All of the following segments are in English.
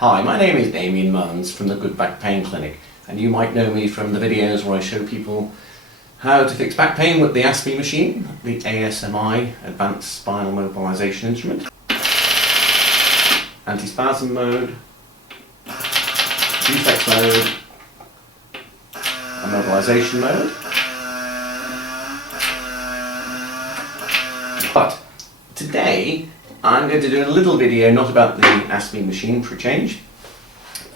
Hi, my name is Damien Munns from the GoodBack Pain Clinic, and you might know me from the videos where I show people how to fix back pain with the ASPI machine, the ASMI, Advanced Spinal Mobilization Instrument, anti-spasm mode, defect mode, and mobilization mode. But today I'm going to do a little video not about the ASPI machine for a change,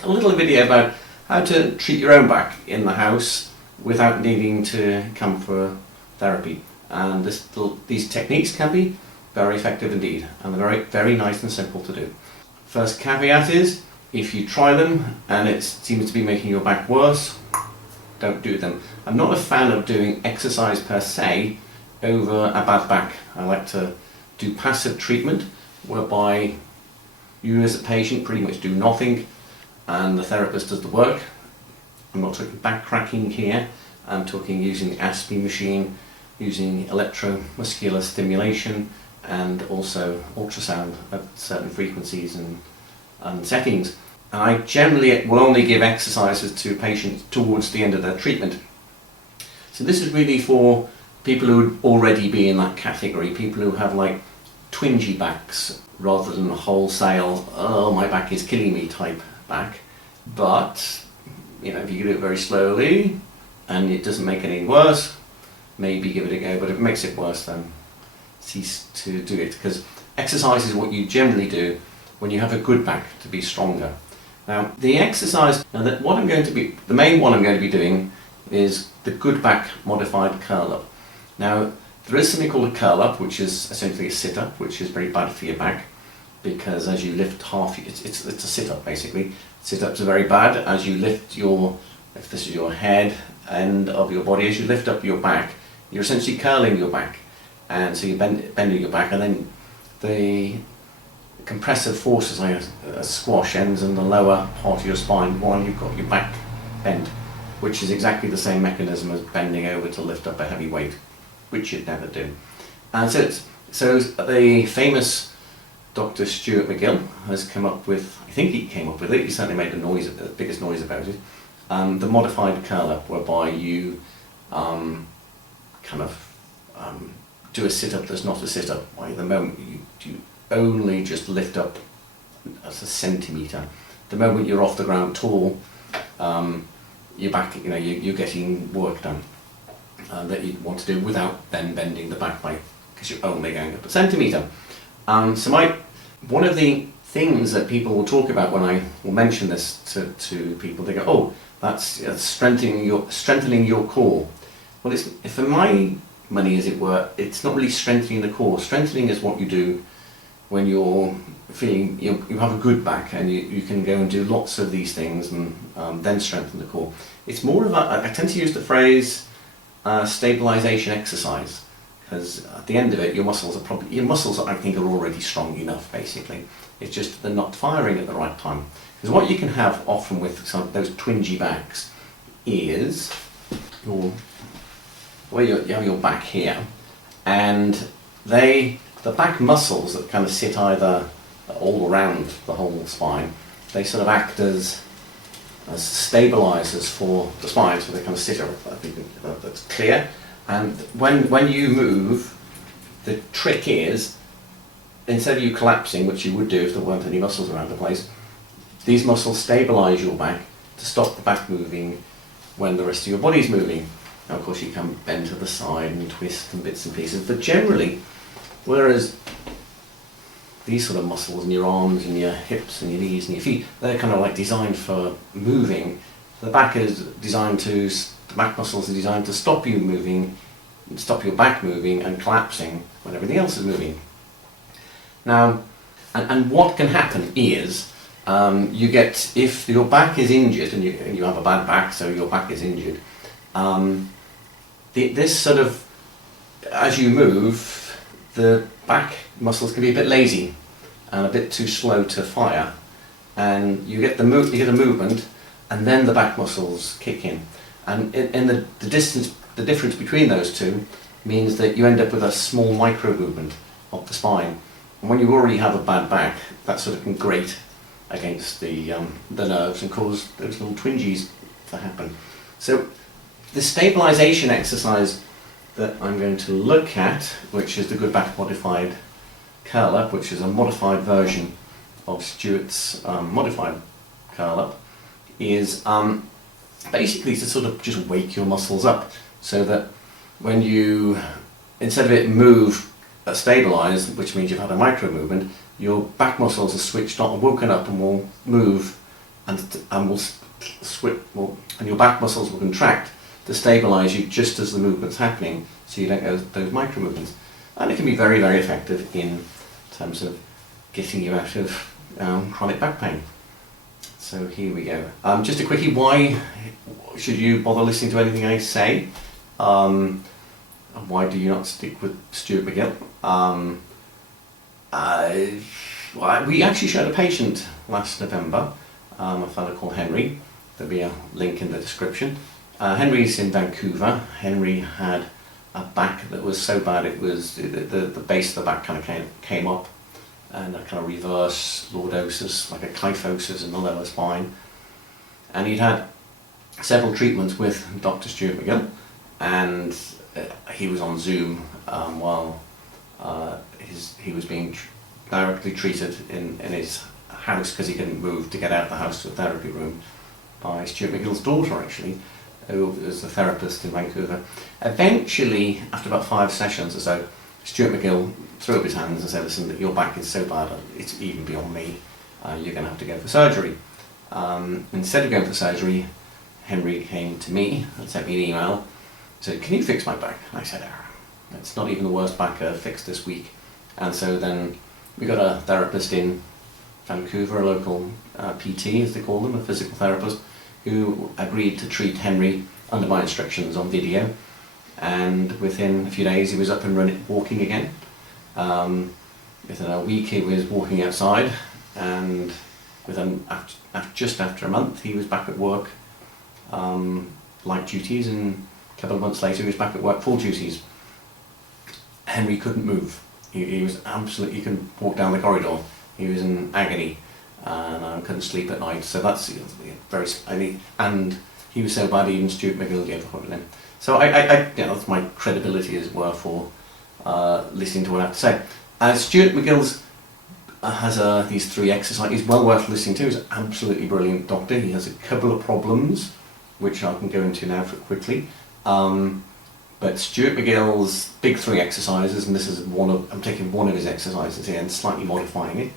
a little video about how to treat your own back in the house without needing to come for therapy. And these techniques can be very effective indeed, and they're very nice and simple to do. First caveat is, if you try them and it seems to be making your back worse, don't do them. I'm not a fan of doing exercise per se over a bad back. I like to do passive treatment, whereby you as a patient pretty much do nothing and the therapist does the work. I'm not talking back cracking here, I'm talking using the ASPI machine, using electromuscular stimulation and also ultrasound at certain frequencies and settings. And I generally will only give exercises to patients towards the end of their treatment. So this is really for people who would already be in that category, people who have like twingy backs rather than wholesale, oh my back is killing me type back. But you know, if you do it very slowly and it doesn't make it any worse, maybe give it a go. But if it makes it worse, then cease to do it, because exercise is what you generally do when you have a good back to be stronger. Now the exercise, the main one I'm going to be doing is the GoodBack Modified Curl-up. Now there is something called a curl-up, which is essentially a sit-up, which is very bad for your back, because as you lift it's a sit-up basically. Sit-ups are very bad as you lift if this is your head end of your body, as you lift up your back, you're essentially curling your back, and so you're bending your back, and then the compressive forces like a squash ends in the lower part of your spine while you've got your back bent, which is exactly the same mechanism as bending over to lift up a heavy weight, which you'd never do. And so the famous Dr. Stuart McGill has come up with, I think he came up with it, he certainly made the biggest noise about it, the modified curl-up, whereby you do a sit-up that's not a sit-up. By the moment you only just lift up as a centimetre. The moment you're off the ground tall, your back, you're getting work done that you want to do without then bending the back because you're only going up a centimetre. One of the things that people will talk about when I will mention this to people, they go, oh, that's strengthening your core. Well, for my money, as it were, it's not really strengthening the core. Strengthening is what you do when you're feeling you have a good back, and you can go and do lots of these things and then strengthen the core. It's more of I tend to use the phrase stabilization exercise, because at the end of it, your muscles I think are already strong enough. Basically, it's just they're not firing at the right time. Because what you can have often with some of those twingy backs is you have your back here, and the back muscles that kind of sit either all around the whole spine, they sort of act as stabilizers for the spine, so they kind of sit around. I think that's clear. And when you move, the trick is, instead of you collapsing, which you would do if there weren't any muscles around the place, these muscles stabilize your back to stop the back moving when the rest of your body's moving. Now, of course, you can bend to the side and twist and bits and pieces, but generally, whereas these sort of muscles in your arms and your hips and your knees and your feet, they're kind of like designed for moving. The back muscles are designed to stop you moving, stop your back moving and collapsing when everything else is moving. Now, and what can happen is, if your back is injured, and you have a bad back, so your back is injured, this sort of, as you move, the back muscles can be a bit lazy and a bit too slow to fire, and you get a movement, and then the back muscles kick in, and in the difference between those two means that you end up with a small micro movement of the spine. And when you already have a bad back, that sort of can grate against the nerves and cause those little twinges to happen. So the stabilisation exercise that I'm going to look at, which is the GoodBack Modified Curl-up, which is a modified version of Stuart's modified curl-up, is basically to sort of just wake your muscles up, so that when you, instead of it move stabilise, which means you've had a micro movement, your back muscles are switched on, woken up, and will move, and will switch, and your back muscles will contract to stabilise you just as the movement's happening, so you don't get those micro movements. And it can be very, very effective in terms of getting you out of chronic back pain. So here we go. Just a quickie, why should you bother listening to anything I say? Why do you not stick with Stuart McGill? We actually showed a patient last November, a fellow called Henry. There'll be a link in the description. Henry's in Vancouver. Henry had a back that was so bad it was, the base of the back kind of came up, and a kind of reverse lordosis, like a kyphosis in the lower spine. And he'd had several treatments with Dr. Stuart McGill, and he was on Zoom while he was being directly treated in his house, because he couldn't move to get out of the house to a therapy room, by Stuart McGill's daughter, actually, who was a therapist in Vancouver. Eventually, after about 5 sessions or so, Stuart McGill threw up his hands and said, listen, your back is so bad, it's even beyond me, you're going to have to go for surgery. Instead of going for surgery, Henry came to me and sent me an email, said, can you fix my back? And I said, it's not even the worst back I've fixed this week. And so then we got a therapist in Vancouver, a local PT, as they call them, a physical therapist, who agreed to treat Henry under my instructions on video. And within a few days he was up and running, walking again. Within a week he was walking outside, and just after a month he was back at work, light duties, and a couple of months later he was back at work full duties. Henry couldn't move. He was absolutely, he couldn't walk down the corridor. He was in agony, and couldn't sleep at night. So that's very, and he was so bad even Stuart McGill gave up on him. So that's my credibility, as it were, for listening to what I have to say. Stuart McGill's has these 3 exercises. He's well worth listening to. He's an absolutely brilliant doctor. He has a couple of problems, which I can go into now quickly. But Stuart McGill's big 3 exercises, and this is I'm taking one of his exercises here and slightly modifying it.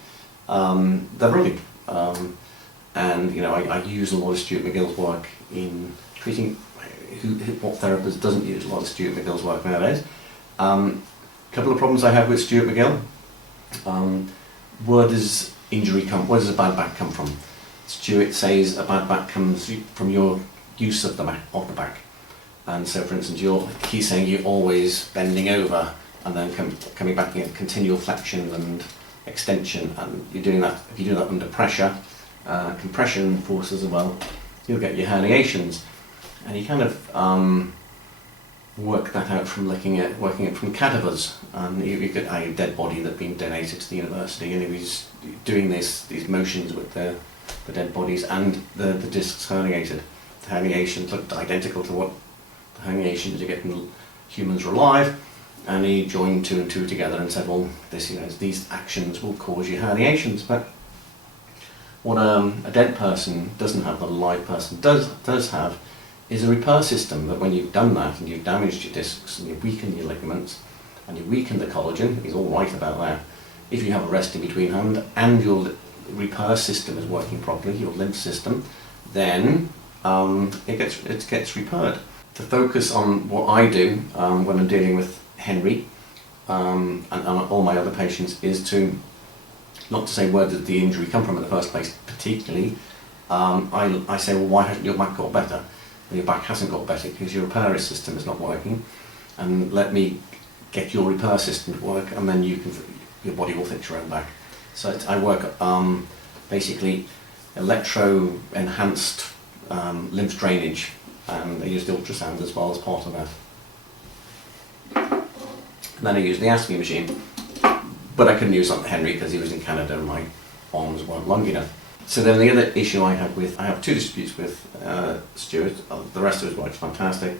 They're brilliant. And I use a lot of Stuart McGill's work in treating. What therapist doesn't use a lot of Stuart McGill's work nowadays? Couple of problems I have with Stuart McGill. Where does injury come? Where does a bad back come from? Stuart says a bad back comes from your use of the back. And so, for instance, he's saying you're always bending over and then coming back in continual flexion and extension, and you're doing that. If you do that under pressure, compression forces as well, you'll get your herniations. And he kind of worked that out from working it from cadavers. And you got a dead body that had been donated to the university, and he was doing these motions with the dead bodies, and the discs herniated. The herniations looked identical to what the herniations you get when humans are alive, and he joined 2 and 2 together and said, well, these actions will cause you herniations. But what a dead person doesn't have, that a live person does have, is a repair system, that when you've done that and you've damaged your discs and you've weakened your ligaments and you've weakened the collagen, he's all right about that. If you have a rest in between hand and your repair system is working properly, your lymph system, then it gets repaired. To focus on what I do when I'm dealing with Henry and all my other patients is to, not to say where did the injury come from in the first place particularly. I say, well, why hasn't your back got better? Well, your back hasn't got better because your repair system is not working, and let me get your repair system to work, and then your body will fix your own back. So I work basically electro-enhanced lymph drainage, and I use the ultrasound as well as part of that. And then I use the ASME machine, but I couldn't use it on Henry because he was in Canada and my arms weren't long enough. So then the other issue I have two disputes with Stuart. The rest of his work is fantastic.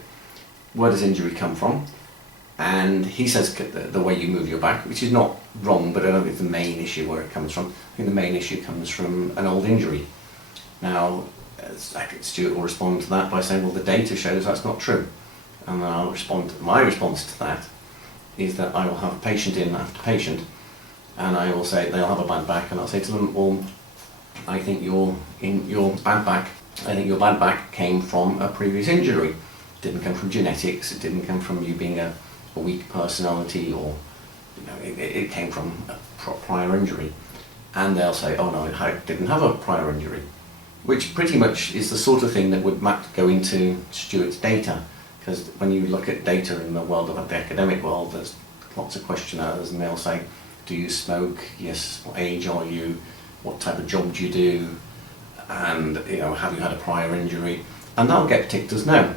Where does injury come from? And he says the way you move your back, which is not wrong, but I don't think it's the main issue where it comes from. I think the main issue comes from an old injury. Now, Stuart will respond to that by saying, well, the data shows that's not true. And then I'll respond. My response to that is that I will have patient in after patient, and I will say they'll have a bad back, and I'll say to them, well, I think your bad back came from a previous injury. It didn't come from genetics. It didn't come from you being a weak personality, or it came from a prior injury. And they'll say, oh no, I didn't have a prior injury, which pretty much is the sort of thing that would go into Stuart's data. Because when you look at data in the world of the academic world, there's lots of questionnaires, and they'll say, do you smoke? Yes. What age are you? What type of job do you do? And have you had a prior injury? And that'll get ticked as no.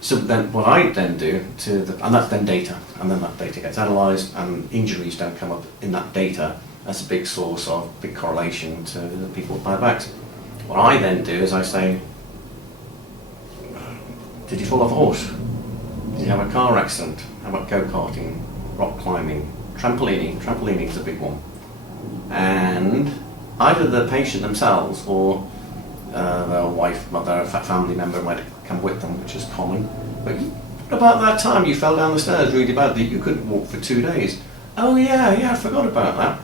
So then what I then do and that's then data, and then that data gets analysed, and injuries don't come up in that data as a big source of big correlation to people with bad backs. What I then do is I say, did you fall off a horse? Did you have a car accident? How about go-karting, rock climbing, trampolining? Trampolining is a big one. And either the patient themselves or their wife, mother, family member might come with them, which is common. But what about that time you fell down the stairs really badly, you couldn't walk for 2 days? Oh yeah, I forgot about that.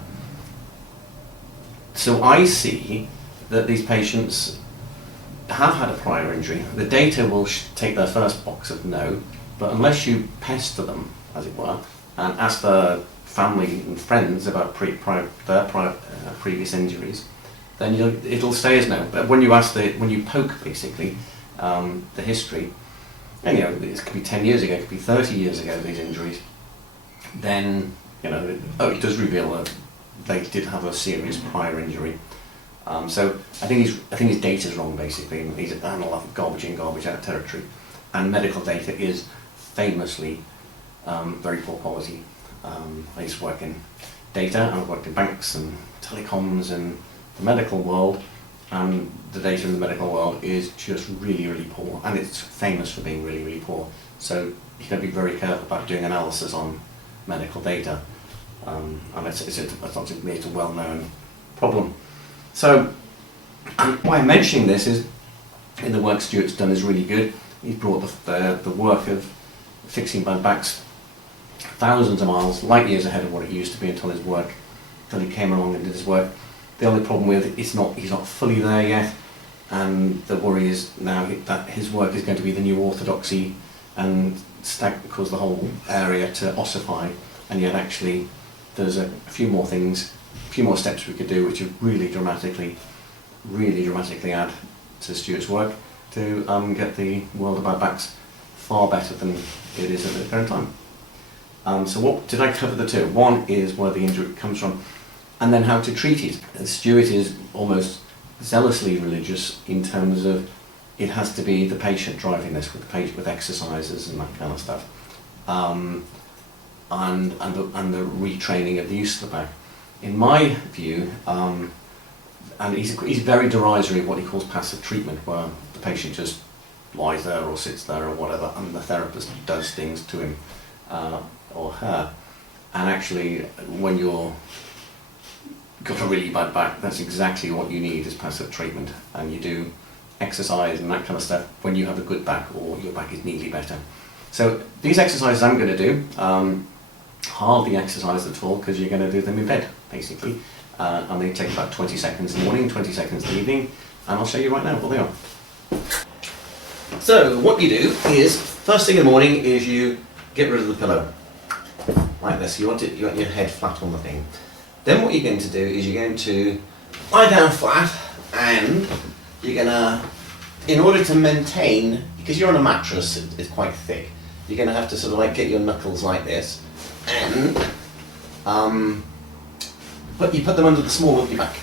So I see that these patients have had a prior injury. The data will take their first box of no, but unless you pester them, as it were, and ask their family and friends about their previous injuries, then it'll stay as no. But when you poke basically the history, and it could be 10 years ago, it could be 30 years ago, these injuries, then it does reveal that they did have a serious prior injury. So I think his data's wrong basically, and he's a lot of garbage in, garbage out territory. And medical data is famously very poor quality. I used to work in data, and I've worked in banks and telecoms and the medical world, and the data in the medical world is just really, really poor, and it's famous for being really, really poor. So you've got to be very careful about doing analysis on medical data, and it's not a well-known problem. So why I'm mentioning this is, in the work Stuart's done is really good. He's brought the work of fixing bad backs thousands of miles, light years ahead of what it used to be until he came along and did his work. The only problem with he's not fully there yet, and the worry is now that his work is going to be the new orthodoxy and cause the whole area to ossify, and yet actually there's a few more steps we could do which would really dramatically add to Stuart's work to get the world of bad backs far better than it is at the current time. So what did I cover the two? One is where the injury comes from, and then how to treat it. And Stuart is almost zealously religious in terms of it has to be the patient driving this with exercises and that kind of stuff, and the retraining of the use of the back. In my view, and he's very derisory of what he calls passive treatment, where the patient just lies there or sits there or whatever, and the therapist does things to him or her. And actually, when you're got a really bad back, that's exactly what you need is passive treatment, and you do exercise and that kind of stuff when you have a good back or your back is neatly better. So these exercises I'm going to do, hardly exercise at all, because you're going to do them in bed basically, and they take about 20 seconds in the morning, 20 seconds in the evening, and I'll show you right now what they are. So what you do is, first thing in the morning is you get rid of the pillow like this. You want your head flat on the thing. Then what you're going to do is you're going to lie down flat, and you're going to, in order to maintain, because you're on a mattress, it's quite thick, you're going to have to sort of like get your knuckles like this, and but you put them under the small of your back.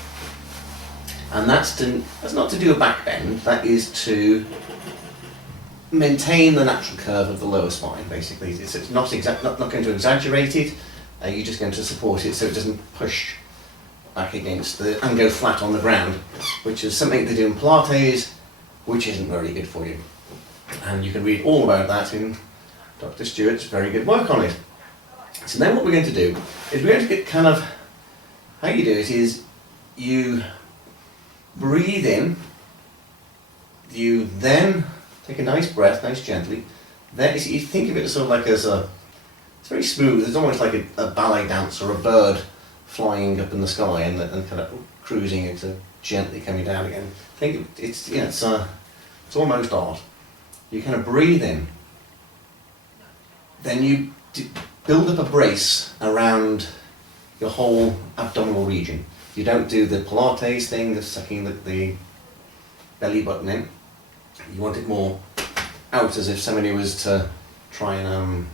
And that's not to do a back bend, that is to maintain the natural curve of the lower spine basically. It's not going to exaggerate it, you're just going to support it so it doesn't push back against and go flat on the ground, which is something they do in Pilates, which isn't very good for you. And you can read all about that in Dr. Stuart's very good work on it. So then what we're going to do is we're going to get kind of, how you do it is you breathe in, you then take a nice breath, nice gently, then you think of it sort of like it's very smooth, it's almost like a ballet dance or a bird flying up in the sky and kind of cruising into gently coming down again. Think of it's almost art. You kind of breathe in, then you build up a brace around your whole abdominal region. You don't do the Pilates thing, the sucking the belly button in. You want it more out, as if somebody was to try and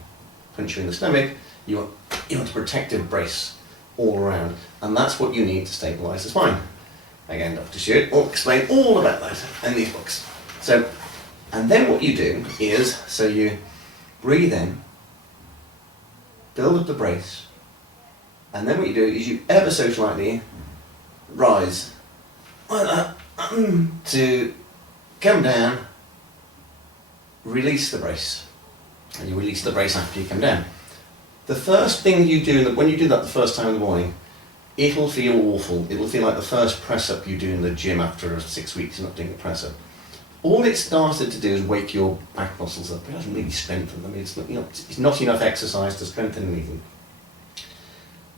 punch you in the stomach. You want a protective brace all around, and that's what you need to stabilise the spine. Again, Dr. Stuart will explain all about that in these books. So, and then what you do is, so you breathe in, build up the brace, and then what you do is you ever so slightly rise like that to come down, release the brace, and you release the brace after you come down. The first thing you do, when you do that the first time in the morning, it'll feel awful. It'll feel like the first press up you do in the gym after 6 weeks of not doing a press up. All it started to do is wake your back muscles up. It doesn't really strengthen them. It's not enough exercise to strengthen anything.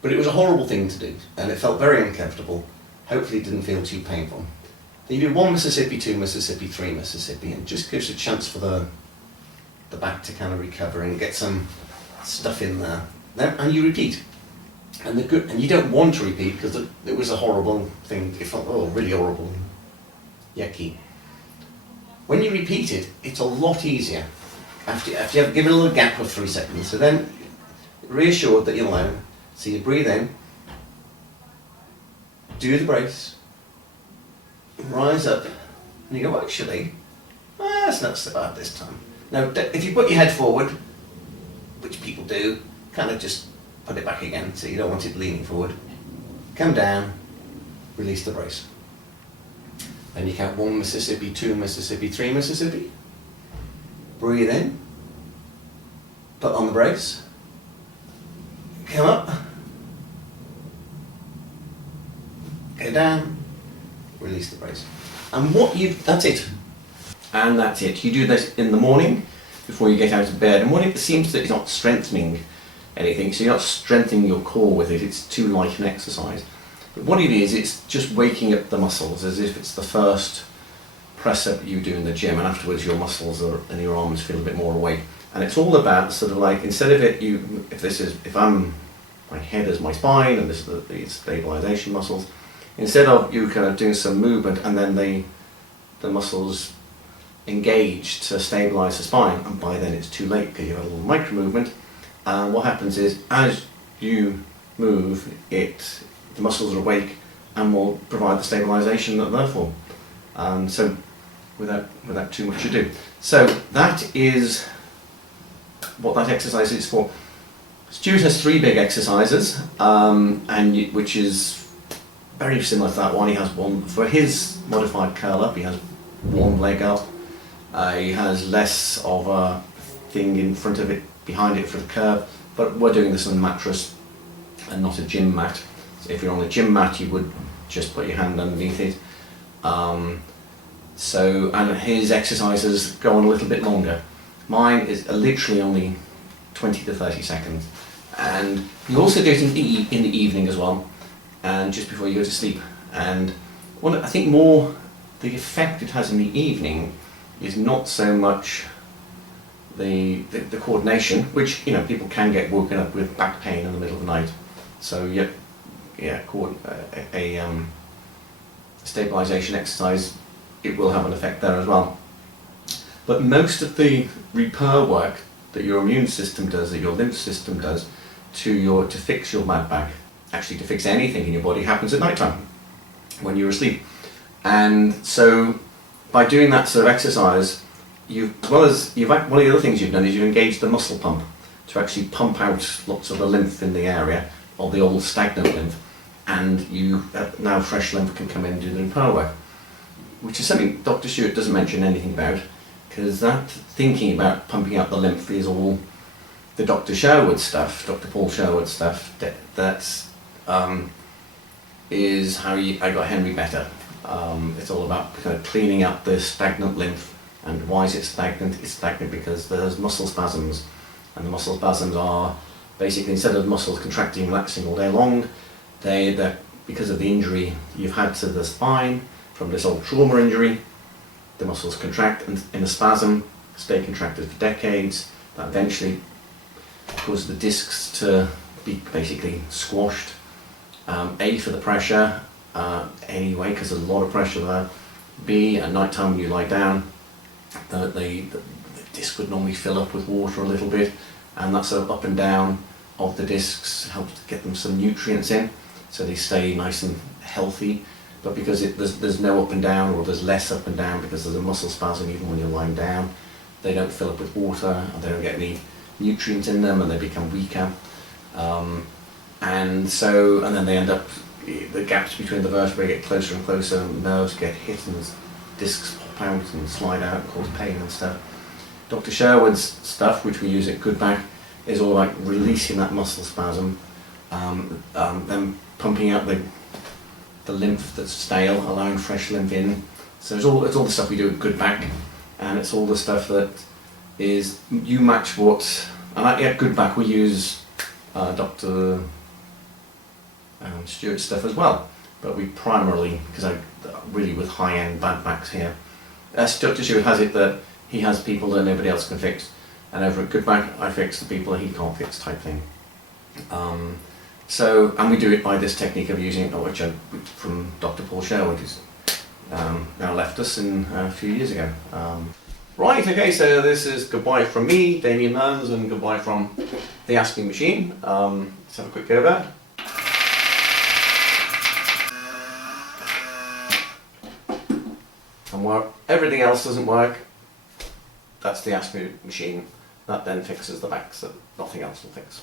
But it was a horrible thing to do, and it felt very uncomfortable. Hopefully it didn't feel too painful. Then you do 1 Mississippi, 2 Mississippi, 3 Mississippi, and it just gives a chance for the back to kind of recover and get some stuff in there. Then, and you repeat. And you don't want to repeat because it was a horrible thing. It felt really horrible, yucky. When you repeat it, it's a lot easier. After you have give it a little gap of 3 seconds. So then, reassured that you're alone. So you breathe in, do the brace, rise up, and you go, actually, that's not so bad this time. Now, if you put your head forward, which people do, kind of just put it back again, so you don't want it leaning forward. Come down, release the brace. Then you count 1 Mississippi, 2 Mississippi, 3 Mississippi. Breathe in, put on the brace, come up, go down, release the brace. And that's it. And that's it. You do this in the morning before you get out of bed. And what it seems that it's not strengthening anything, so you're not strengthening your core with it, it's too light an exercise. But what it is, it's just waking up the muscles as if it's the first press up you do in the gym, and afterwards your muscles and your arms feel a bit more awake. And it's all about sort of like, instead of it, my head is my spine and this is the stabilisation muscles, instead of you kind of doing some movement and then the muscles engage to stabilise the spine, and by then it's too late because you have a little micro movement. And what happens is, as you move, the muscles are awake and will provide the stabilisation that they're for. So, without too much ado. So that is what that exercise is for. Stuart has 3 big exercises, which is very similar to that one. He has one for his modified curl-up. He has 1 leg up. He has less of a thing in front of it, behind it for the curve, but we're doing this on a mattress and not a gym mat. So if you're on a gym mat, you would just put your hand underneath it. And his exercises go on a little bit longer. Mine is literally only 20 to 30 seconds. And you also do it in the evening as well, and just before you go to sleep. And I think more the effect it has in the evening is not so much the coordination, which people can get woken up with back pain in the middle of the night. So a stabilisation exercise, it will have an effect there as well. But most of the repair work that your immune system does, that your lymph system does, to fix your bad back, actually to fix anything in your body, happens at night time when you're asleep. And so by doing that sort of exercise, one of the other things you've done is you've engaged the muscle pump to actually pump out lots of the lymph in the area, or the old stagnant lymph, and you now fresh lymph can come in and do the repair work, which is something Dr. Stuart doesn't mention anything about, because that thinking about pumping up the lymph is all the Dr. Sherwood stuff, Dr. Paul Sherwood stuff. That's is how I got Henry better. It's all about kind of cleaning up the stagnant lymph. And why is it stagnant? It's stagnant because there's muscle spasms, and the muscle spasms are basically, instead of muscles contracting, relaxing all day long, they're because of the injury you've had to the spine from this old trauma injury. The muscles contract and in a spasm, stay contracted for decades. That eventually causes the discs to be basically squashed. A, for the pressure, anyway, because there's a lot of pressure there. B, at night time when you lie down, the disc would normally fill up with water a little bit, and that sort of up and down of the discs helps to get them some nutrients in, so they stay nice and healthy. But because there's no up and down, or there's less up and down because there's a muscle spasm even when you're lying down, they don't fill up with water, and they don't get any nutrients in them, and they become weaker. And then they end up, the gaps between the vertebrae get closer and closer, and nerves get hit, and discs pop out and slide out and cause pain and stuff. Dr. Sherwood's stuff, which we use at GoodBack, is all about releasing that muscle spasm, then pumping out the lymph that's stale, allowing fresh lymph in. So it's all the stuff we do at GoodBack, and it's all the stuff that is, you match what, and at GoodBack we use Dr. Stuart's stuff as well, but we primarily, because I really with high-end bad backs here, Dr. Stuart has it that he has people that nobody else can fix, and over at GoodBack I fix the people that he can't fix type thing. And we do it by this technique of using which from Dr. Paul Sherwood, who's now left us a few years ago. Right, okay, so this is goodbye from me, Damien Mearns, and goodbye from the Aspie machine. Let's have a quick go of that. And where everything else doesn't work, that's the Aspie machine. That then fixes the backs that nothing else will fix.